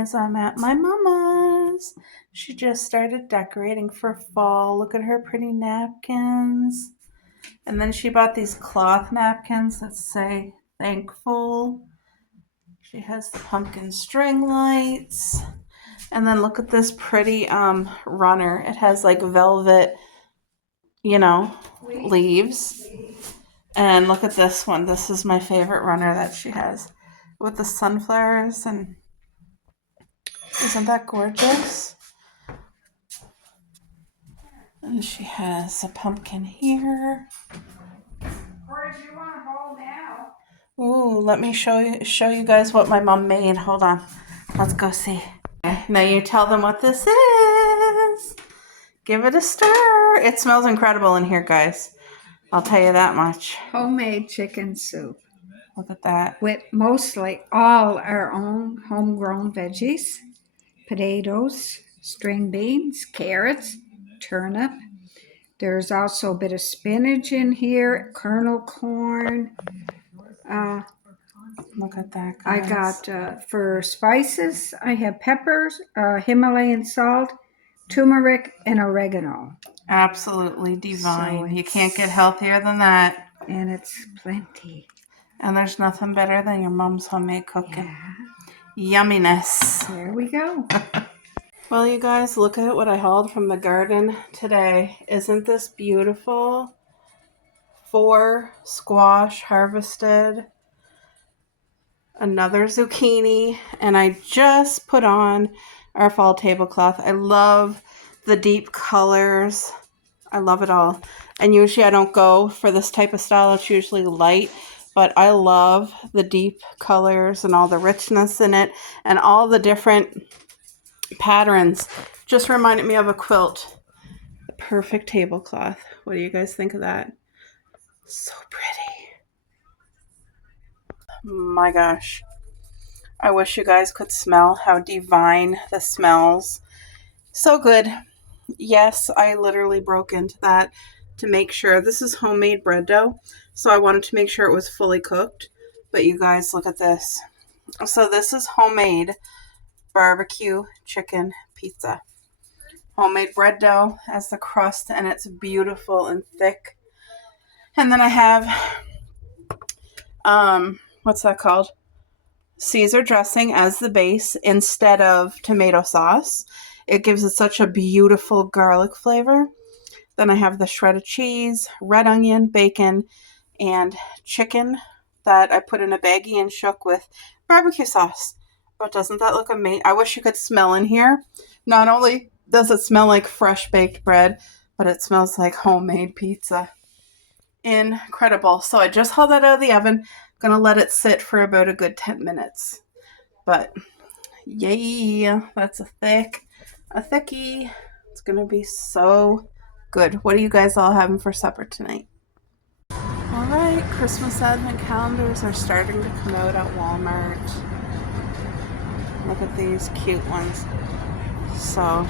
guys, I'm at my mama's. She just started decorating for fall. Look at her pretty napkins. And then she bought these cloth napkins that say thankful. She has the pumpkin string lights. And then look at this pretty runner. It has like velvet, leaves. And look at this one. This is my favorite runner that she has with the sunflowers, and isn't that gorgeous? And she has a pumpkin here. Or do you want to hold now? Ooh, let me show you guys what my mom made. Hold on. Let's go see. Now you tell them what this is. Give it a stir. It smells incredible in here, guys. I'll tell you that much. Homemade chicken soup Look at that. with mostly all our own homegrown veggies, potatoes, string beans, carrots, turnip. There's also a bit of spinach in here, kernel corn. Look at that, I guys. got, for spices, I have peppers, Himalayan salt, turmeric, and oregano. Absolutely divine. So You can't get healthier than that. And it's plenty. And there's nothing better than your mom's homemade cooking. Yeah. Yumminess. There we go. Well, you guys, look at what I hauled from the garden today. Isn't this beautiful? 4 squash harvested. Another zucchini. And I just put on our fall tablecloth. I love the deep colors. I love it all. And usually I don't go for this type of style. It's usually light. But I love the deep colors and all the richness in it. And all the different patterns. Just reminded me of a quilt. The perfect tablecloth. What do you guys think of that? So pretty. My gosh. I wish you guys could smell how divine this smells. So good. Yes, I literally broke into that to make sure. This is homemade bread dough, so I wanted to make sure it was fully cooked. But you guys, look at this. So this is homemade barbecue chicken pizza. Homemade bread dough as the crust, and it's beautiful and thick. And then I have, what's that called? Caesar dressing as the base instead of tomato sauce. It gives it such a beautiful garlic flavor. Then I have the shredded cheese, red onion, bacon, and chicken that I put in a baggie and shook with barbecue sauce. But doesn't that look amazing? I wish you could smell in here. Not only does it smell like fresh baked bread, but it smells like homemade pizza. Incredible. So I just hauled that out of the oven. Gonna let it sit for about a good 10 minutes. But yay, that's a thickie. It's gonna be so good. What are you guys all having for supper tonight? All right, Christmas advent calendars are starting to come out at Walmart. Look at these cute ones. So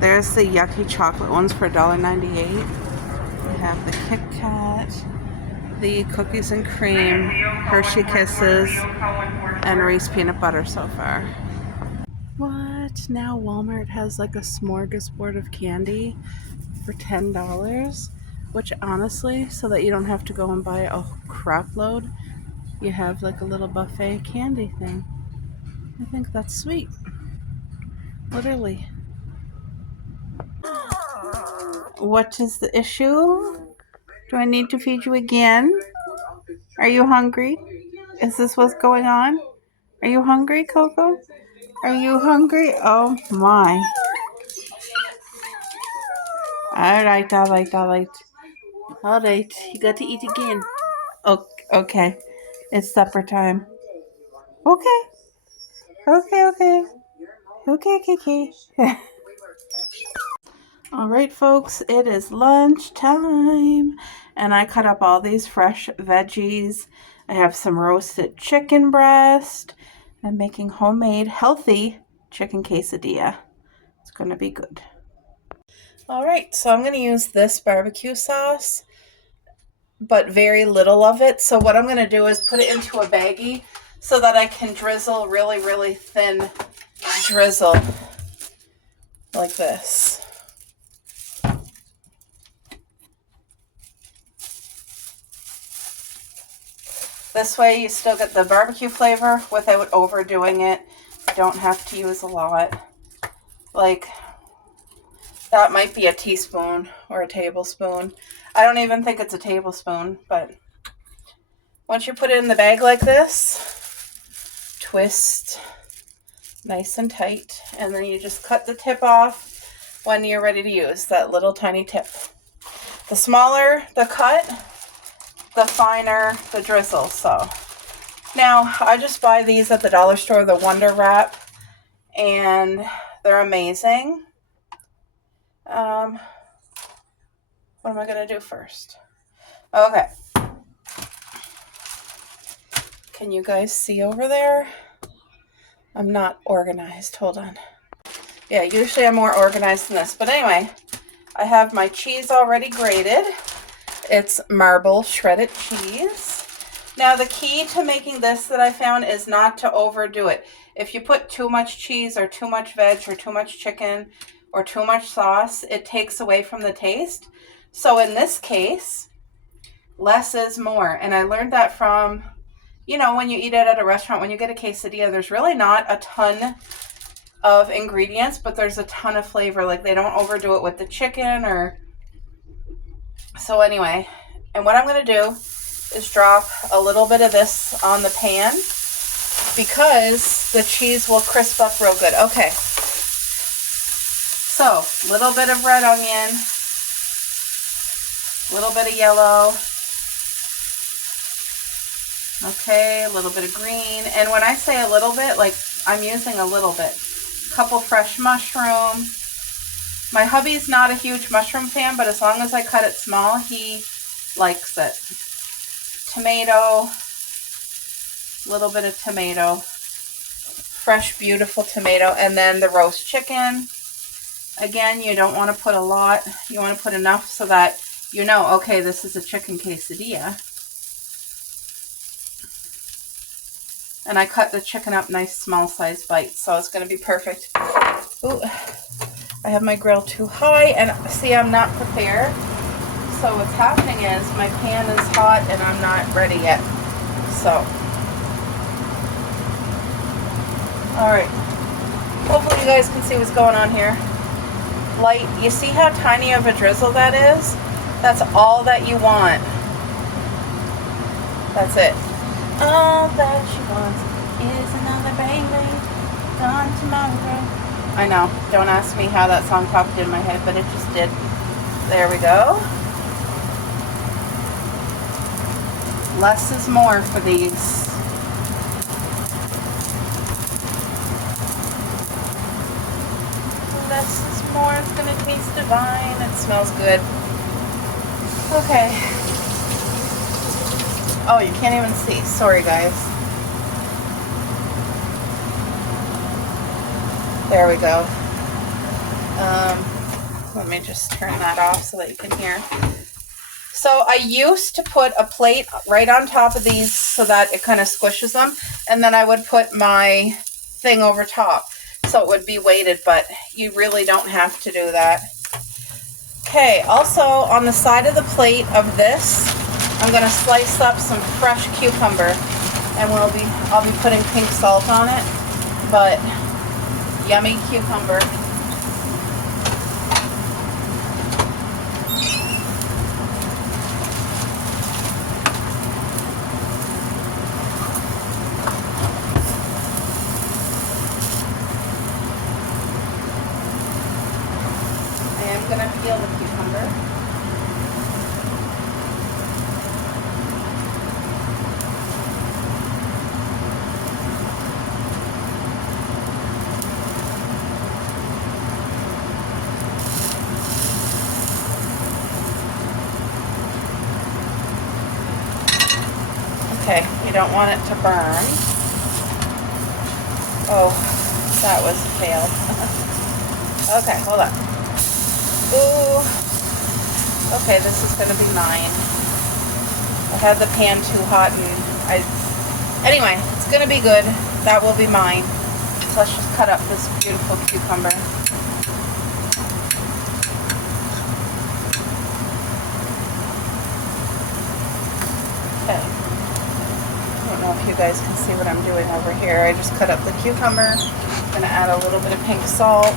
there's the yucky chocolate ones for $1.98. We have the Kit Kat, the cookies and cream, Hershey Kisses, and Reese peanut butter so far. What? Now Walmart has like a smorgasbord of candy for $10, which honestly, so that you don't have to go and buy a crap load, you have like a little buffet candy thing. I think that's sweet. Literally. What is the issue? Do I need to feed you again? Are you hungry? Is this what's going on? Are you hungry, Coco? Are you hungry? Oh my. Alright. Alright, you got to eat again. Oh, okay. It's supper time. Okay. Okay. Alright, folks, it is lunch time. And I cut up all these fresh veggies. I have some roasted chicken breast. I'm making homemade, healthy chicken quesadilla. It's going to be good. Alright, so I'm going to use this barbecue sauce, but very little of it. So what I'm going to do is put it into a baggie so that I can drizzle really, really thin drizzle like this. This way you still get the barbecue flavor without overdoing it. You don't have to use a lot. Like, that might be a teaspoon or a tablespoon. I don't even think it's a tablespoon, but once you put it in the bag like this, twist nice and tight, and then you just cut the tip off when you're ready to use that little tiny tip. The smaller the cut, the finer the drizzle. So now I just buy these at the dollar store, the Wonder Wrap, and they're amazing. What am I going to do first? Okay. Can you guys see over there? I'm not organized. Hold on. Yeah, usually I'm more organized than this. But anyway, I have my cheese already grated. It's marble shredded cheese. Now, the key to making this that I found is not to overdo it. If you put too much cheese or too much veg or too much chicken or too much sauce, it takes away from the taste. So in this case, less is more. And I learned that from, you know, when you eat it at a restaurant, when you get a quesadilla, there's really not a ton of ingredients, but there's a ton of flavor. Like, they don't overdo it with the chicken or... So anyway, and what I'm going to do is drop a little bit of this on the pan because the cheese will crisp up real good. Okay. So, little bit of red onion, little bit of yellow. Okay, a little bit of green. And when I say a little bit, like, I'm using a little bit. Couple fresh mushroom. My hubby's not a huge mushroom fan, but as long as I cut it small, he likes it. Tomato. Little bit of tomato. Fresh, beautiful tomato. And then the roast chicken. Again, you don't want to put a lot. You want to put enough so that you know, okay, this is a chicken quesadilla. And I cut the chicken up nice small size bites, so it's going to be perfect. Ooh, I have my grill too high, and see, I'm not prepared. So what's happening is my pan is hot and I'm not ready yet. So, alright. Hopefully you guys can see what's going on here. Light, you see how tiny of a drizzle that is? That's all that you want. That's it. All that she wants is another baby gone tomorrow. I know. Don't ask me how that song popped in my head, but it just did. There we go. Less is more for these. Less is more. It's going to taste divine. It smells good. Okay. Oh, you can't even see. Sorry, guys. There we go. Let me just turn that off so that you can hear. So I used to put a plate right on top of these so that it kind of squishes them. And then I would put my thing over top so it would be weighted, but you really don't have to do that. Okay, also on the side of the plate of this, I'm going to slice up some fresh cucumber, and I'll be putting pink salt on it, but yummy cucumber. I am going to peel the cucumber. Okay, you don't want it to burn. Oh, that was a fail. Okay, hold on. Ooh. Okay, this is going to be mine. I had the pan too hot and anyway, it's going to be good. That will be mine. So let's just cut up this beautiful cucumber. Okay. I don't know if you guys can see what I'm doing over here. I just cut up the cucumber. I'm going to add a little bit of pink salt.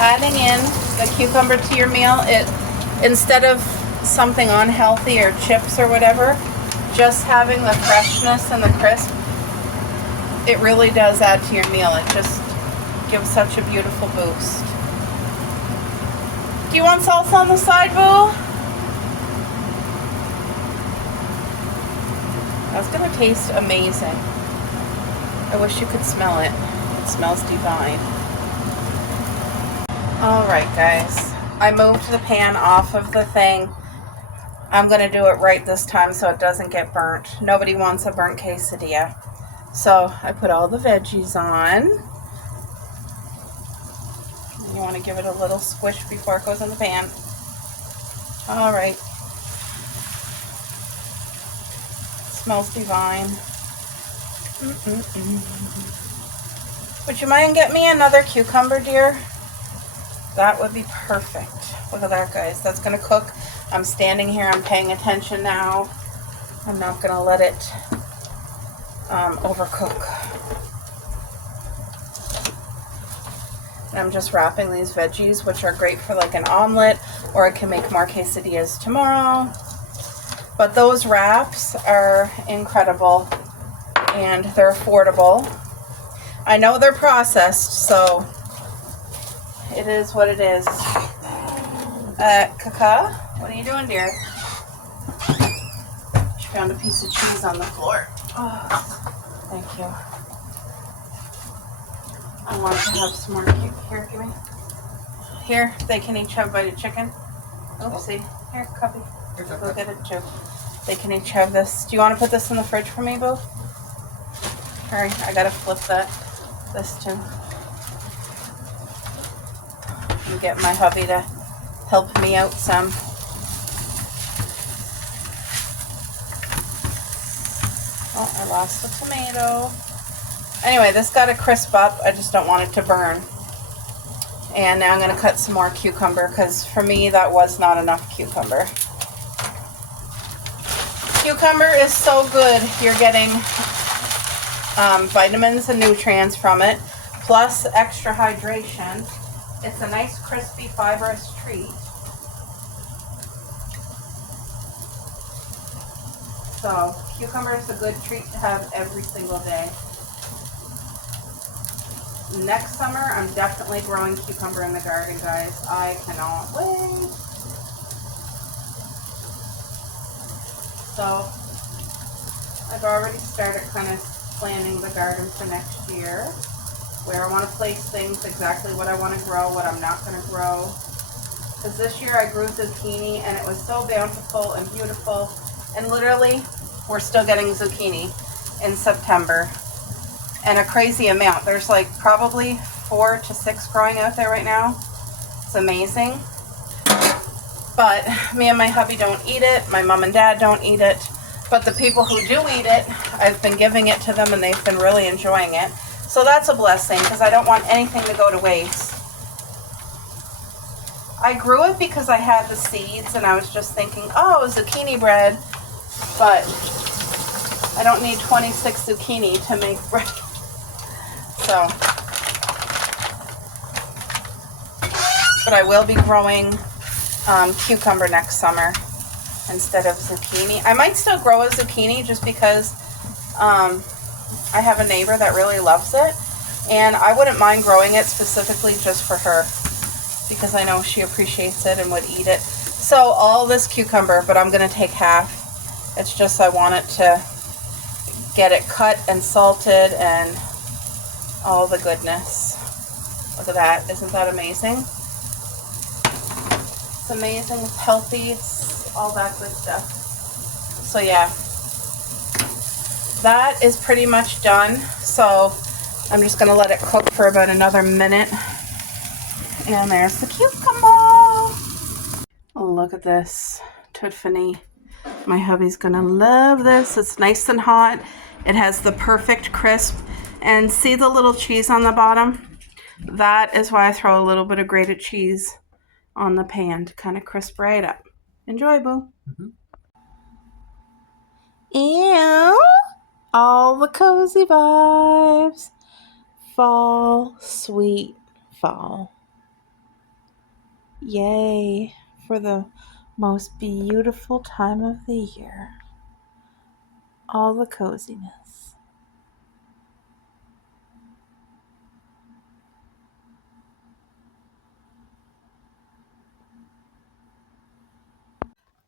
Adding in the cucumber to your meal, instead of something unhealthy or chips or whatever, just having the freshness and the crisp, it really does add to your meal. It just gives such a beautiful boost. Do you want salsa on the side, boo? That's gonna taste amazing. I wish you could smell it. It smells divine. Alright guys, I moved the pan off of the thing. I'm going to do it right this time so it doesn't get burnt. Nobody wants a burnt quesadilla. So I put all the veggies on. You want to give it a little squish before it goes in the pan. Alright. Smells divine. Would you mind getting me another cucumber, dear? That would be perfect. Look at that, guys. That's going to cook. I'm standing here. I'm paying attention now. I'm not going to let it overcook. I'm just wrapping these veggies, which are great for like an omelet, or I can make more quesadillas tomorrow. But those wraps are incredible, and they're affordable. I know they're processed, so it is what it is. Kaka, what are you doing, dear? She found a piece of cheese on the floor. Oh, thank you. I want to have some more. Here, give me. Here, they can each have a bite of chicken. Oopsie. Here, copy. Go get it, too. They can each have this. Do you want to put this in the fridge for me, Boo? Hurry, I gotta flip this too. And get my hubby to help me out some. Oh, I lost the tomato. Anyway, this got to crisp up. I just don't want it to burn. And now I'm going to cut some more cucumber because for me that was not enough cucumber. Cucumber is so good. You're getting vitamins and nutrients from it, plus extra hydration. It's a nice, crispy, fibrous treat. So, cucumber is a good treat to have every single day. Next summer, I'm definitely growing cucumber in the garden, guys. I cannot wait. So, I've already started kind of planning the garden for next year, where I want to place things, exactly what I want to grow, what I'm not going to grow. Because this year I grew zucchini and it was so bountiful and beautiful, and literally we're still getting zucchini in September, and a crazy amount. There's like probably 4 to 6 growing out there right now. It's amazing. But me and my hubby don't eat it. My mom and dad don't eat it. But the people who do eat it, I've been giving it to them and they've been really enjoying it. So that's a blessing because I don't want anything to go to waste. I grew it because I had the seeds and I was just thinking, oh, zucchini bread. But I don't need 26 zucchini to make bread. So, but I will be growing cucumber next summer instead of zucchini. I might still grow a zucchini just because I have a neighbor that really loves it, and I wouldn't mind growing it specifically just for her because I know she appreciates it and would eat it. So all this cucumber, but I'm going to take half. It's just I want it to get it cut and salted and all the goodness. Look at that. Isn't that amazing? It's amazing. It's healthy. It's all that good stuff. So yeah, that is pretty much done. So I'm just going to let it cook for about another minute. And there's the cucumber. look at this, Tiffany. My hubby's gonna love this. It's nice and hot. It has the perfect crisp. And see the little cheese on the bottom? That is why I throw a little bit of grated cheese on the pan to kind of crisp right up. Enjoy, boo. Ew. All the cozy vibes. Fall, sweet fall. Yay for the most beautiful time of the year. All the coziness.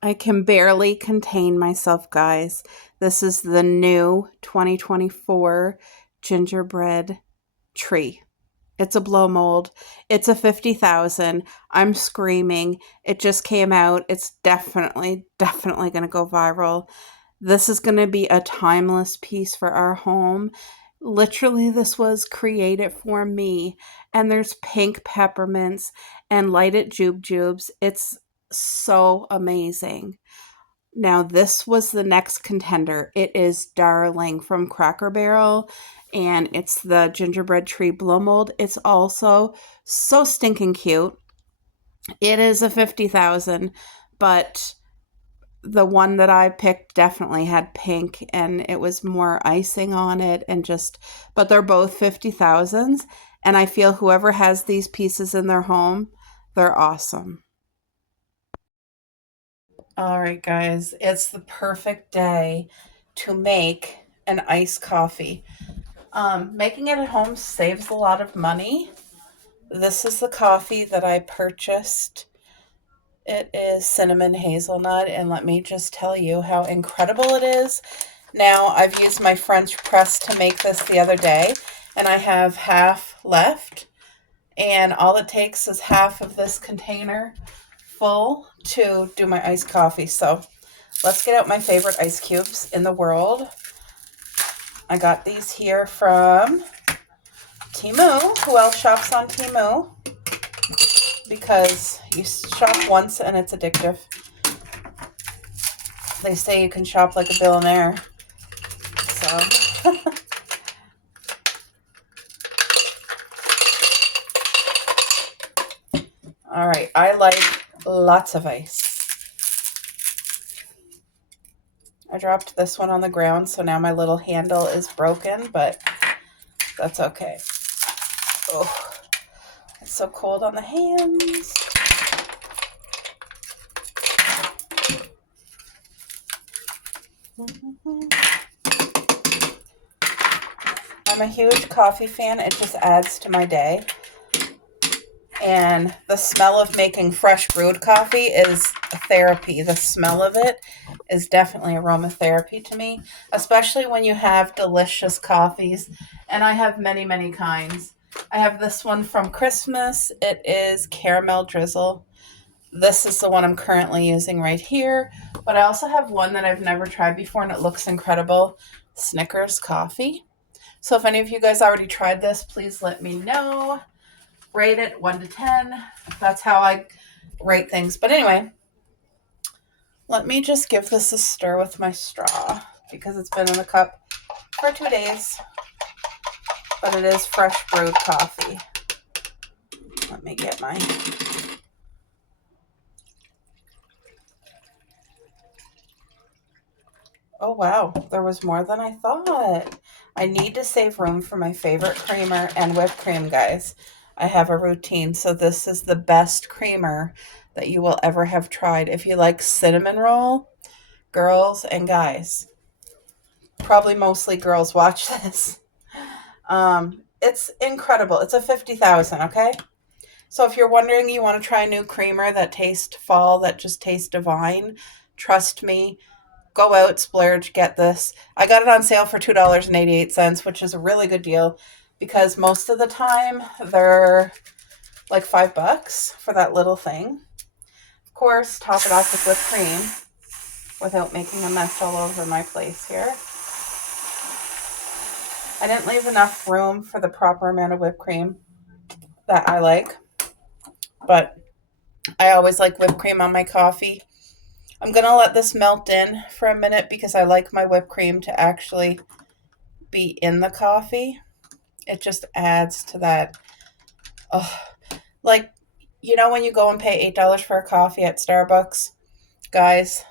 I can barely contain myself, guys. This is the new 2024 gingerbread tree. It's a blow mold. It's a 50,000. I'm screaming. It just came out. It's definitely going to go viral. This is going to be a timeless piece for our home. Literally, this was created for me. And there's pink peppermints and lighted jubes. It's so amazing. Now, this was the next contender. It is Darling from Cracker Barrel, and it's the gingerbread tree blow mold. It's also so stinking cute. It is a 50,000, but the one that I picked definitely had pink, and it was more icing on it, and but they're both 50,000s, and I feel whoever has these pieces in their home, they're awesome. All right, guys, it's the perfect day to make an iced coffee. Making it at home saves a lot of money. This is the coffee that I purchased. It is cinnamon hazelnut, and let me just tell you how incredible it is. Now, I've used my French press to make this the other day, and I have half left, and all it takes is half of this container full to do my iced coffee. So let's get out my favorite ice cubes in the world. I got these here from Temu. Who else shops on Temu? Because you shop once and it's addictive. They say you can shop like a billionaire. So all right, I like lots of ice. I dropped this one on the ground, so now my little handle is broken, but that's okay. Oh, it's so cold on the hands. I'm a huge coffee fan. It just adds to my day. And the smell of making fresh brewed coffee is a therapy. The smell of it is definitely aromatherapy to me, especially when you have delicious coffees. And I have many, many kinds. I have this one from Christmas. It is caramel drizzle. This is the one I'm currently using right here. But I also have one that I've never tried before, and it looks incredible. Snickers coffee. So if any of you guys already tried this, please let me know. Rate it 1 to 10. That's how I rate things. But anyway, let me just give this a stir with my straw because it's been in the cup for 2 days. But it is fresh brewed coffee. Let me get my... Oh, wow. There was more than I thought. I need to save room for my favorite creamer and whipped cream, guys. I have a routine, so this is the best creamer that you will ever have tried. If you like cinnamon roll, girls and guys, probably mostly girls watch this. It's incredible. It's a 50,000, okay? So if you're wondering, you want to try a new creamer that tastes fall, that just tastes divine, trust me, go out, splurge, get this. I got it on sale for $2.88, which is a really good deal because most of the time they're like $5 for that little thing. Of course, top it off with whipped cream without making a mess all over my place here. I didn't leave enough room for the proper amount of whipped cream that I like, but I always like whipped cream on my coffee. I'm going to let this melt in for a minute because I like my whipped cream to actually be in the coffee. It just adds to that. Oh, like, when you go and pay $8 for a coffee at Starbucks, guys,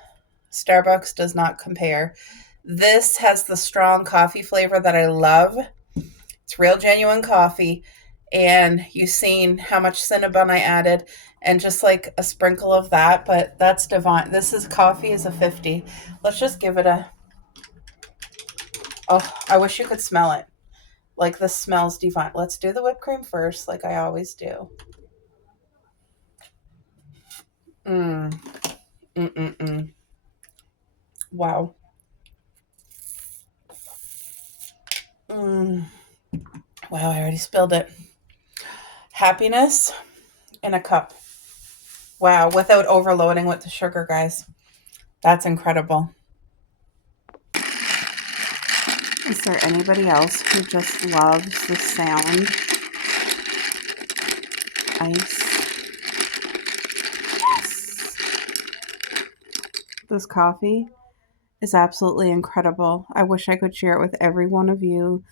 Starbucks does not compare. This has the strong coffee flavor that I love. It's real genuine coffee. And you've seen how much Cinnabon I added and just like a sprinkle of that, but that's divine. This is coffee is a 50. Let's just give it a, oh, I wish you could smell it. Like this smells divine. Let's do the whipped cream first, like I always do. Mm, mm. Wow. Mm. Wow, I already spilled it. Happiness in a cup. Wow, without overloading with the sugar, guys. That's incredible. Is there anybody else who just loves the sound? Ice. Yes. This coffee is absolutely incredible. I wish I could share it with every one of you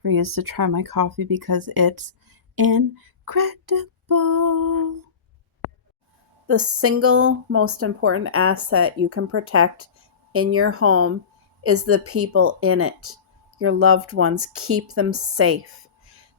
for you to try my coffee because it's incredible. The single most important asset you can protect in your home is the people in it. Your loved ones, keep them safe.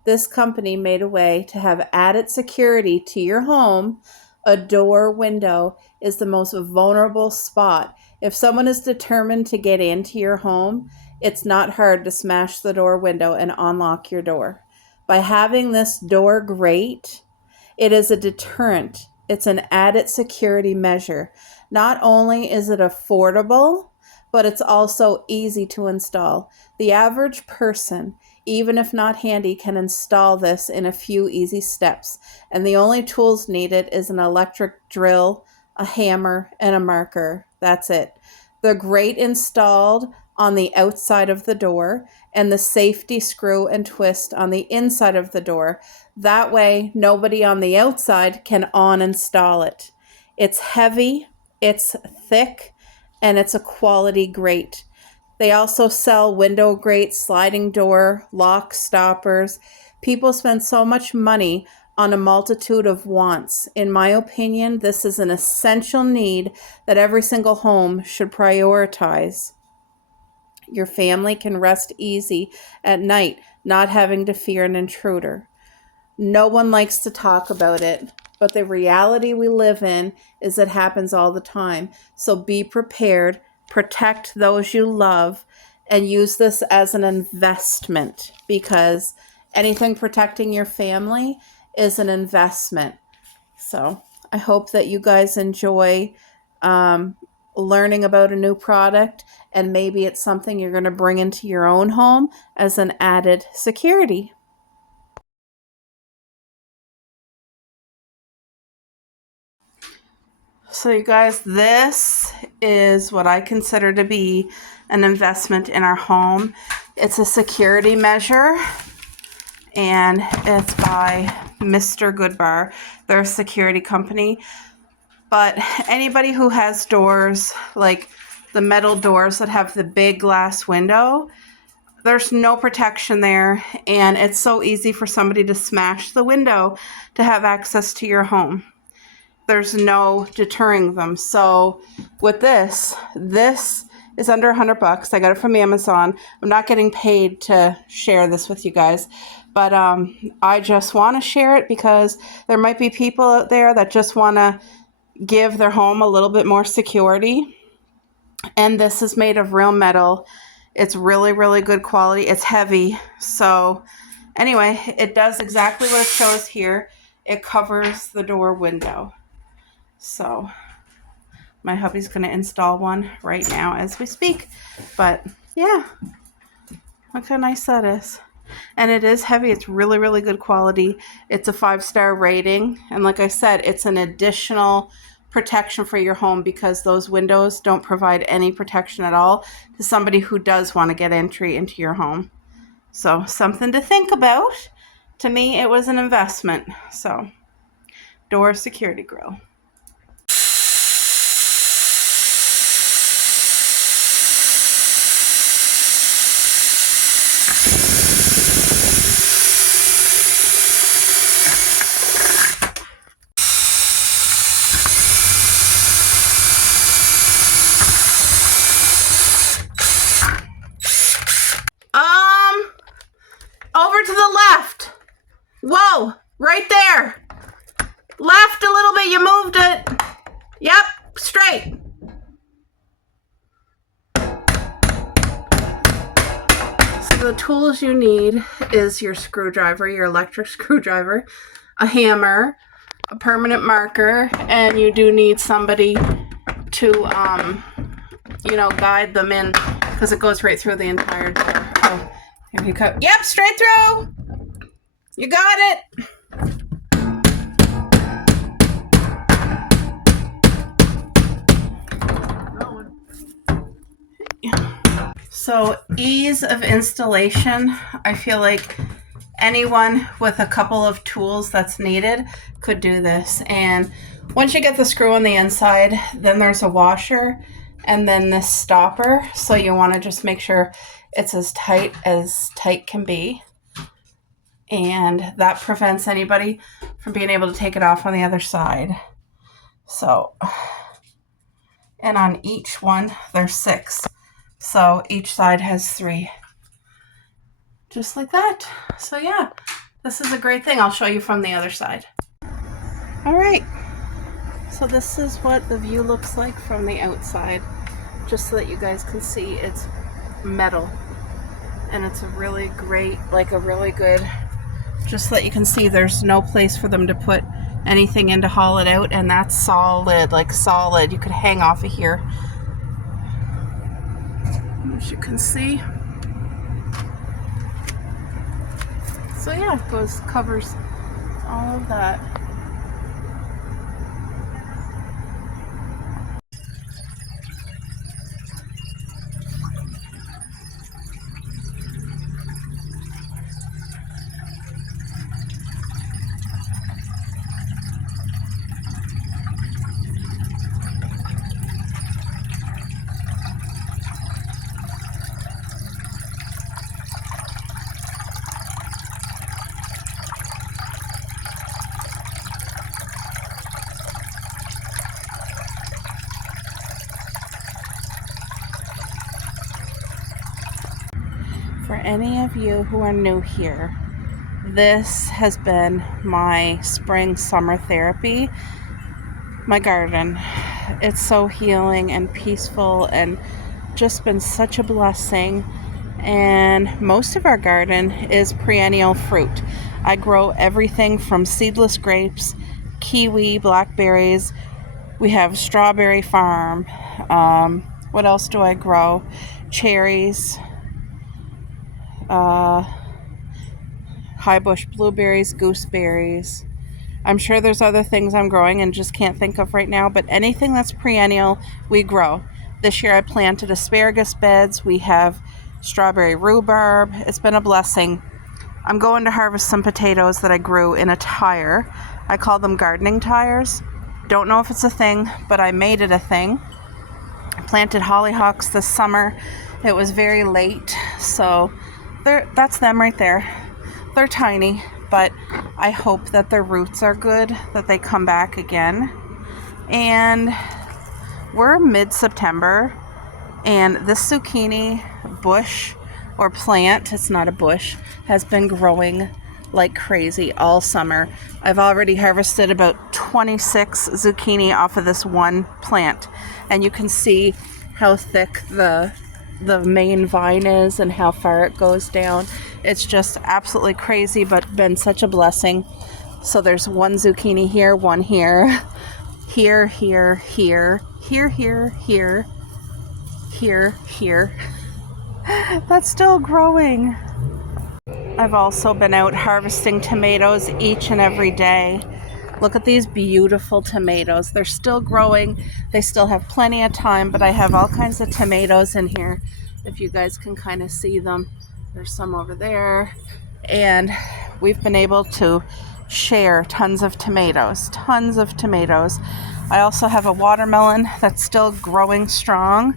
This company made a way to have added security to your home. A door window is the most vulnerable spot. If someone is determined to get into your home, it's not hard to smash the door window and unlock your door. By having this door grate, it is a deterrent. It's an added security measure. Not only is it affordable, but it's also easy to install. The average person, even if not handy, can install this in a few easy steps. And the only tools needed is an electric drill, a hammer, and a marker. That's it. The grate installed on the outside of the door and the safety screw and twist on the inside of the door. That way, nobody on the outside can uninstall it. It's heavy, it's thick, and it's a quality grate. They also sell window grates, sliding door, lock stoppers. People spend so much money on a multitude of wants. In my opinion, this is an essential need that every single home should prioritize. Your family can rest easy at night, not having to fear an intruder. No one likes to talk about it, but the reality we live in is it happens all the time. So be prepared, protect those you love, and use this as an investment because anything protecting your family is an investment. So I hope that you guys enjoy learning about a new product, and maybe it's something you're going to bring into your own home as an added security. So you guys, this is what I consider to be an investment in our home. It's a security measure, and it's by Mr. Goodbar. They're a security company. But anybody who has doors, like the metal doors that have the big glass window, there's no protection there, and it's so easy for somebody to smash the window to have access to your home. There's no deterring them. So with this is under $100. I got it from Amazon. I'm not getting paid to share this with you guys, but I just want to share it because there might be people out there that just want to give their home a little bit more security. And this is made of real metal. It's really, really good quality. It's heavy. So anyway, it does exactly what it shows here. It covers the door window. So my hubby's going to install one right now as we speak. But yeah, look how nice that is. And it is heavy. It's really, really good quality. It's a 5-star rating. And like I said, it's an additional protection for your home because those windows don't provide any protection at all to somebody who does want to get entry into your home. So something to think about. To me, it was an investment. So, door security grill. Over to the left. Whoa, right there. Left a little bit, you moved it. Yep, straight. So the tools you need is your screwdriver, your electric screwdriver, a hammer, a permanent marker, and you do need somebody to, guide them in because it goes right through the entire door. Oh, here you cut. Yep, straight through. You got it. So ease of installation, I feel like anyone with a couple of tools that's needed could do this. And once you get the screw on the inside, then there's a washer and then this stopper. So you want to just make sure it's as tight can be. And that prevents anybody from being able to take it off on the other side. So, and on each one, there's 6. So each side has 3. Just like that. So yeah, this is a great thing. I'll show you from the other side. All right. So this is what the view looks like from the outside. Just so that you guys can see, it's metal. And it's a really great, a really good, just so that you can see there's no place for them to put anything in to haul it out. And that's solid, solid. You could hang off of here. As you can see. So yeah, it covers all of that. For any of you who are new here, this has been my spring summer therapy. My garden. It's so healing and peaceful and just been such a blessing. And most of our garden is perennial fruit. I grow everything from seedless grapes, kiwi, blackberries. We have strawberry farm. What else do I grow? Cherries. High bush blueberries, gooseberries. I'm sure there's other things I'm growing and just can't think of right now, but anything that's perennial, we grow. This year I planted asparagus beds. We have strawberry rhubarb. It's been a blessing. I'm going to harvest some potatoes that I grew in a tire. I call them gardening tires. Don't know if it's a thing, but I made it a thing. I planted hollyhocks this summer. It was very late, so that's them right there. They're tiny, but I hope that their roots are good, that they come back again. And we're mid-September, and this zucchini bush or plant, it's not a bush, has been growing like crazy all summer. I've already harvested about 26 zucchini off of this one plant, and you can see how thick the main vine is and how far it goes down. It's just absolutely crazy, but been such a blessing. So there's one zucchini here, one here, here, here, here, here, here, here, here, here. That's still growing. I've also been out harvesting tomatoes each and every day. Look at these beautiful tomatoes. They're still growing. They still have plenty of time, but I have all kinds of tomatoes in here. If you guys can kind of see them, there's some over there. And we've been able to share tons of tomatoes. I also have a watermelon that's still growing strong.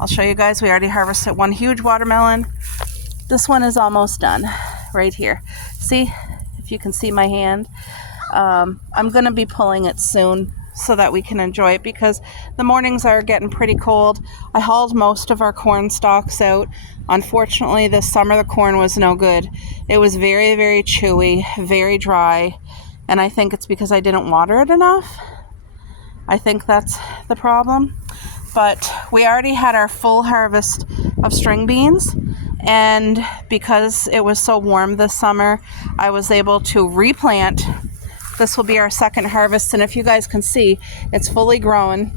I'll show you guys. We already harvested one huge watermelon. This one is almost done right here. See if you can see my hand. I'm going to be pulling it soon so that we can enjoy it because the mornings are getting pretty cold. I hauled most of our corn stalks out. Unfortunately, this summer the corn was no good. It was very, very chewy, very dry, and I think it's because I didn't water it enough. I think that's the problem. But we already had our full harvest of string beans, and because it was so warm this summer, I was able to replant. This will be our second harvest, and if you guys can see, it's fully grown,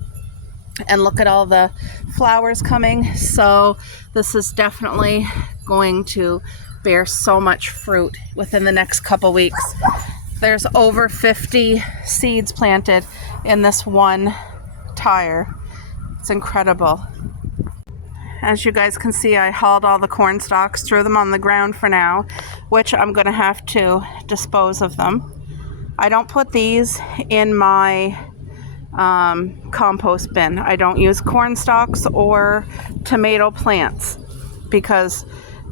and look at all the flowers coming. So this is definitely going to bear so much fruit within the next couple weeks. There's over 50 seeds planted in this one tire. It's incredible. As you guys can see, I hauled all the corn stalks, threw them on the ground for now, which I'm going to have to dispose of them. I don't put these in my compost bin. I don't use corn stalks or tomato plants because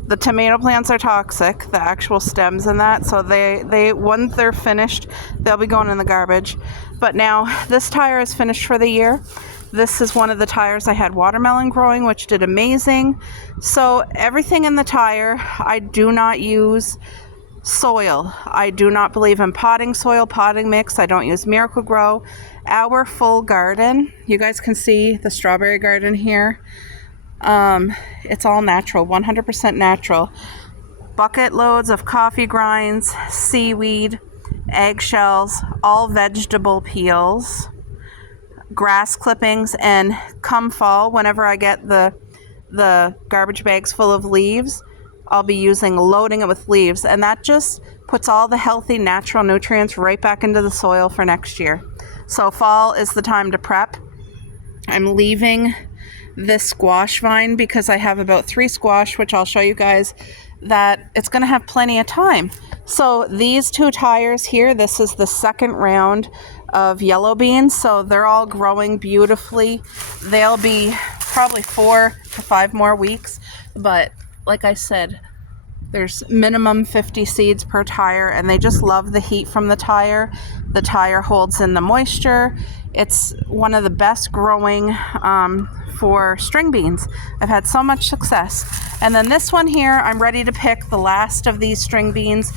the tomato plants are toxic, the actual stems and that, so they once they're finished, they'll be going in the garbage. But now this tire is finished for the year. This is one of the tires I had watermelon growing, which did amazing. So everything in the tire, I do not use soil. I do not believe in potting soil, potting mix. I don't use Miracle-Gro. Our full garden, you guys can see the strawberry garden here. It's all natural, 100% natural. Bucket loads of coffee grinds, seaweed, eggshells, all vegetable peels, grass clippings, and come fall, whenever I get the garbage bags full of leaves, I'll be loading it with leaves, and that just puts all the healthy natural nutrients right back into the soil for next year. So fall is the time to prep. I'm leaving this squash vine because I have about 3 squash, which I'll show you guys, that it's going to have plenty of time. So these 2 tires here, this is the second round of yellow beans, so they're all growing beautifully. They'll be probably 4 to 5 more weeks, but like I said, there's minimum 50 seeds per tire, and they just love the heat from the tire. The tire holds in the moisture. It's one of the best growing for string beans. I've had so much success. And then this one here, I'm ready to pick the last of these string beans.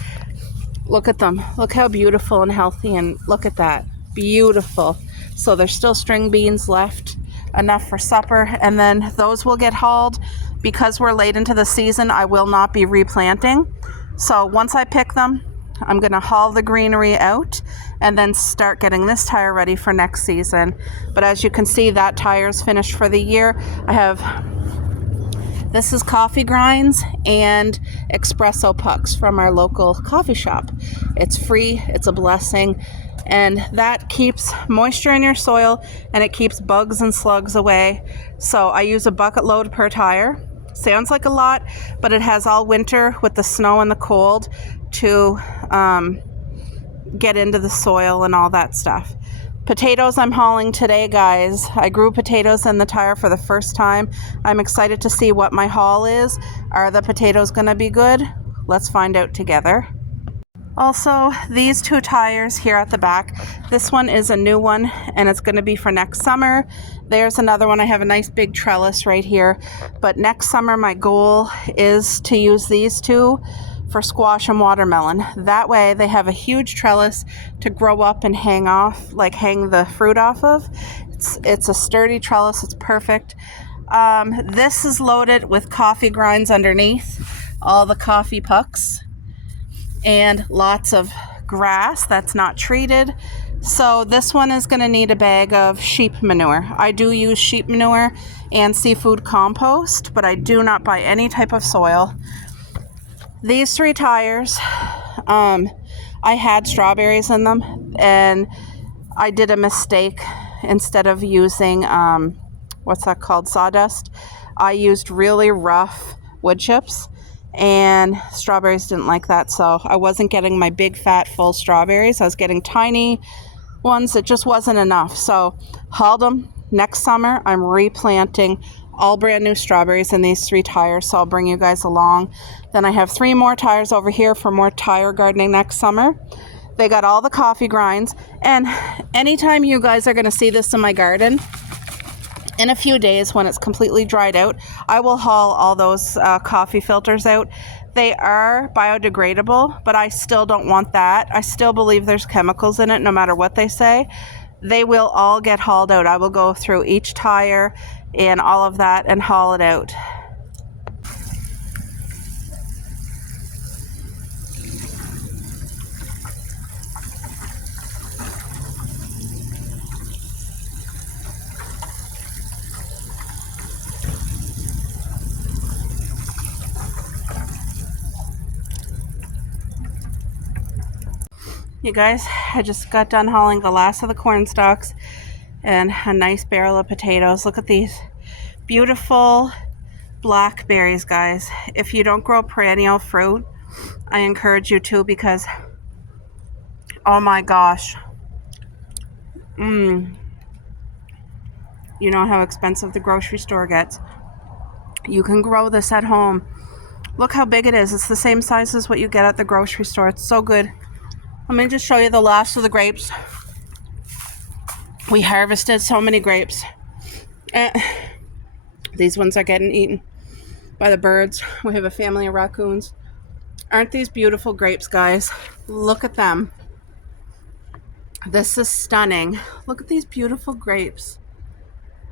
Look at them. Look how beautiful and healthy, and look at that. Beautiful. So there's still string beans left, enough for supper, and then those will get hauled. Because we're late into the season, I will not be replanting. So once I pick them, I'm going to haul the greenery out and then start getting this tire ready for next season. But as you can see, that tire is finished for the year. This is coffee grinds and espresso pucks from our local coffee shop. It's free, it's a blessing, and that keeps moisture in your soil, and it keeps bugs and slugs away. So I use a bucket load per tire. Sounds like a lot, but it has all winter with the snow and the cold to get into the soil and all that stuff. Potatoes I'm hauling today, guys. I grew potatoes in the tire for the first time. I'm excited to see what my haul is. Are the potatoes going to be good? Let's find out together. Also, these 2 tires here at the back, this one is a new one, and it's going to be for next summer. There's another one. I have a nice big trellis right here, but next summer my goal is to use these 2 for squash and watermelon. That way they have a huge trellis to grow up and hang the fruit off of. It's a sturdy trellis. It's perfect. This is loaded with coffee grinds underneath, all the coffee pucks, and lots of grass that's not treated. So this one is going to need a bag of sheep manure. I do use sheep manure and seafood compost, but I do not buy any type of soil. These 3 tires, I had strawberries in them, and I did a mistake. Instead of using, what's that called, sawdust, I used really rough wood chips, and strawberries didn't like that, so I wasn't getting my big fat full strawberries. I was getting tiny ones. It just wasn't enough, so hauled them. Next summer I'm replanting all brand new strawberries in these 3 tires, so I'll bring you guys along. Then I have 3 more tires over here for more tire gardening next summer. They got all the coffee grinds, and anytime you guys are going to see this in my garden, in a few days when it's completely dried out, I will haul all those coffee filters out. They are biodegradable, but I still don't want that. I still believe there's chemicals in it, no matter what they say. They will all get hauled out. I will go through each tire and all of that and haul it out. You guys, I just got done hauling the last of the corn stalks and a nice barrel of potatoes. Look at these beautiful blackberries, guys. If you don't grow perennial fruit, I encourage you to, because oh my gosh, you know how expensive the grocery store gets. You can grow this at home. Look how big it is. It's the same size as what you get at the grocery store. It's so good. Let me just show you the last of the grapes. We harvested so many grapes. These ones are getting eaten by the birds. We have a family of raccoons. Aren't these beautiful grapes, guys? Look at them. This is stunning. Look at these beautiful grapes.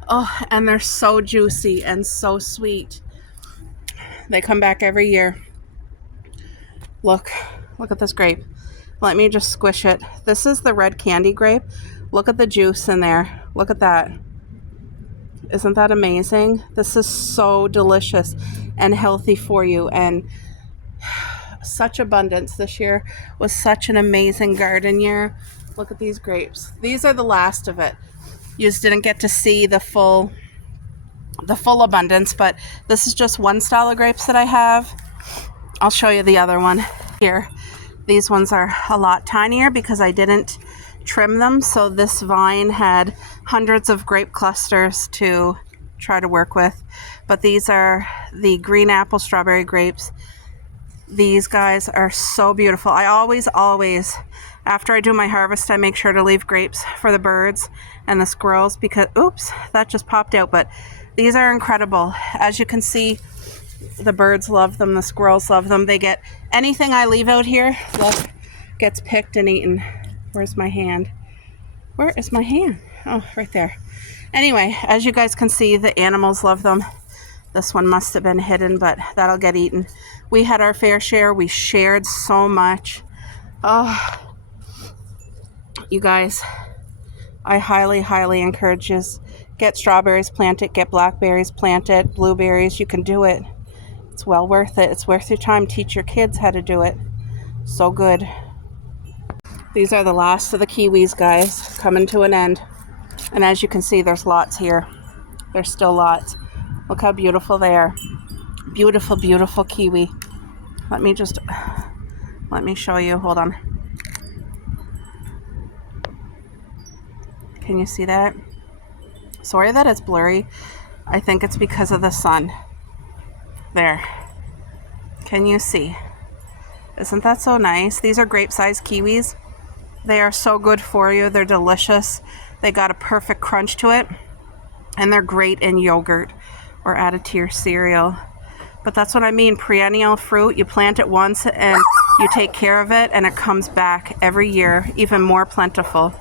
Oh, and they're so juicy and so sweet. They come back every year. Look at this grape. Let me just squish it. This is the red candy grape. Look at the juice in there. Look at that. Isn't that amazing? This is so delicious and healthy for you, and such abundance. This year was such an amazing garden year. Look at these grapes. These are the last of it. You just didn't get to see the full abundance, but this is just one style of grapes that I have. I'll show you the other one here. These ones are a lot tinier because I didn't trim them, so this vine had hundreds of grape clusters to try to work with. But these are the green apple strawberry grapes. These guys are so beautiful. I always, after I do my harvest, I make sure to leave grapes for the birds and the squirrels because, oops, that just popped out. But these are incredible. As you can see, the birds love them, the squirrels love them. They get anything I leave out here, look, gets picked and eaten. Where's my hand? Where is my hand? Oh, right there. Anyway, as you guys can see, the animals love them. This one must have been hidden, but that'll get eaten. We had our fair share. We shared so much. Oh, you guys, I highly encourage you. Get strawberries, plant it. Get blackberries, plant it. Blueberries, you can do it. It's well worth it. It's worth your time. Teach your kids how to do it. So good. These are the last of the kiwis, guys, coming to an end. And as you can see, there's lots here. There's still lots. Look how beautiful they are. Beautiful, beautiful kiwi. Let me show you. Hold on. Can you see that? Sorry that it's blurry. I think it's because of the sun. There. Can you see? Isn't that so nice? These are grape-sized kiwis. They are so good for you. They're delicious. They got a perfect crunch to it. And they're great in yogurt or added to your cereal. But that's what I mean. Perennial fruit. You plant it once and you take care of it and it comes back every year, even more plentiful.